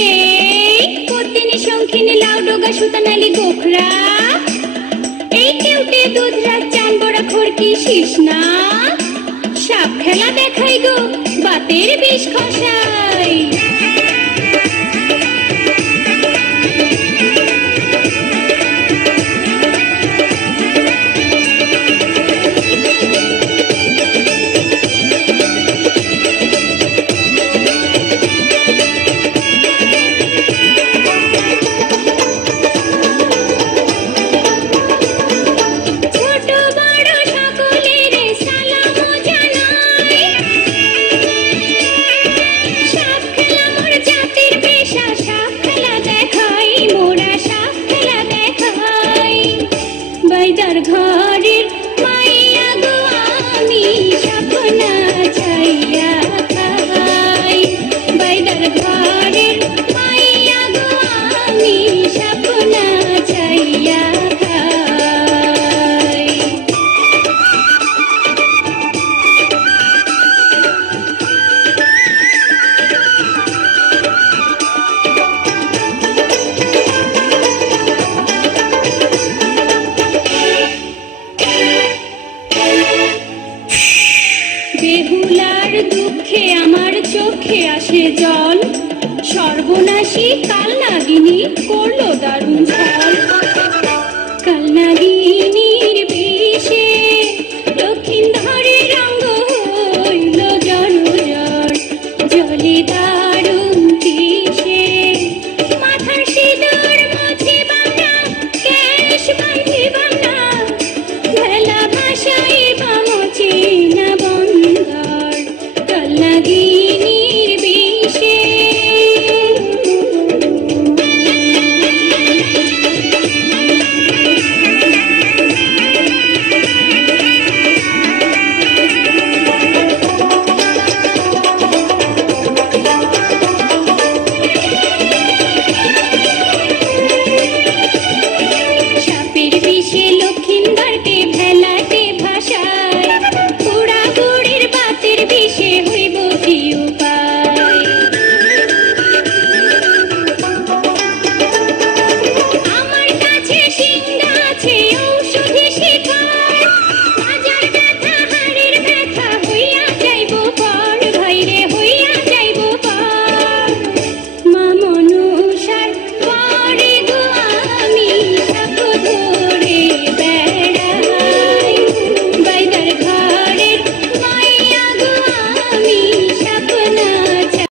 এই পদ্মিনী শঙ্খিনী লাউ ডোগা সুতানালি গোখরা, এই কেউটে দুধরা চান বড়া খড়কি শিসনা, সাপ খেলা দেখাই গো বাতের বিষ খসাই। ঘরের মাইয়া গো আমি সপনা চাইয়া খাই, বাইদার ঘরের মাইয়া গো আমি সপনা চাইয়া খাই। বেহুলার দুঃখে আমার চোখে আসে জল, সর্বনাশী কাল নাগিনী করলো দারুণ ছল।